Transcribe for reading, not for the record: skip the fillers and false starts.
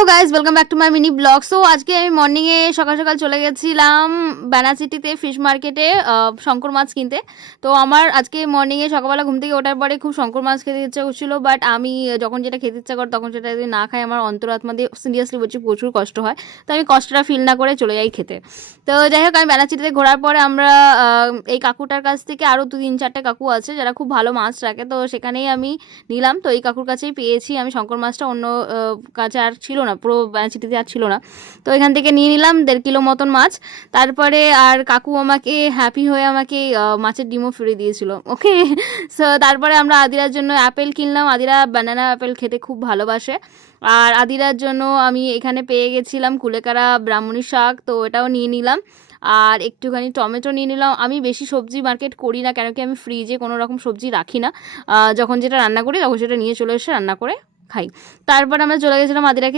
Hello guys, welcome back to my mini blog. So আজকে আমি মর্নিংয়ে সকাল সকাল চলে গেছিলাম ব্যানাচিটিতে ফিশ মার্কেটে শঙ্কর মাছ কিনতে। তো আমার আজকে মর্নিংয়ে সকালবেলা ঘুম থেকে ওঠার পরে খুব শঙ্কর মাছ খেতে ইচ্ছা করছিলো, বাট আমি যখন যেটা খেতে ইচ্ছা করে তখন সেটা যদি না খাই আমার অন্তরাত্মা দিয়ে সিরিয়াসলি বলছি প্রচুর কষ্ট হয়। তো আমি কষ্টটা ফিল না করে চলে যাই খেতে। তো যাই হোক, আমি ব্যানাচিটিতে ঘোরার পরে আমরা এই কাকুটার কাছ থেকে আরও 2-3-4টে কাকু আছে যারা খুব ভালো মাছ রাখে, তো সেখানেই আমি নিলাম। তো এই কাকুর কাছেই পেয়েছি আমি শঙ্কর মাছটা, অন্য কাছে আর ছিল না, পুরো ব্যানাচিটিতে আর ছিল না। তো এখান থেকে নিয়ে নিলাম 1.5 কিলো মতন মাছ। তারপরে আর কাকু আমাকে হ্যাপি হয়ে আমাকে মাছের ডিমও ফিরিয়ে দিয়েছিল। ওকে। সো তারপরে আমরা আদিরার জন্য অ্যাপেল কিনলাম। আদিরা ব্যানানা অ্যাপেল খেতে খুব ভালোবাসে। আর আদিরার জন্য আমি এখানে পেয়ে গেছিলাম কুলেখাড়া ব্রাহ্মণী শাক, তো এটাও নিয়ে নিলাম। আর একটুখানি টমেটো নিয়ে নিলাম। আমি বেশি সবজি মার্কেট করি না, কেন কি আমি ফ্রিজে কোনো রকম সবজি রাখি না। যখন যেটা রান্না করি তখন সেটা নিয়ে চলে এসে রান্না করে খাই। তারপর আমরা চলে গেছিলাম আদিরাকে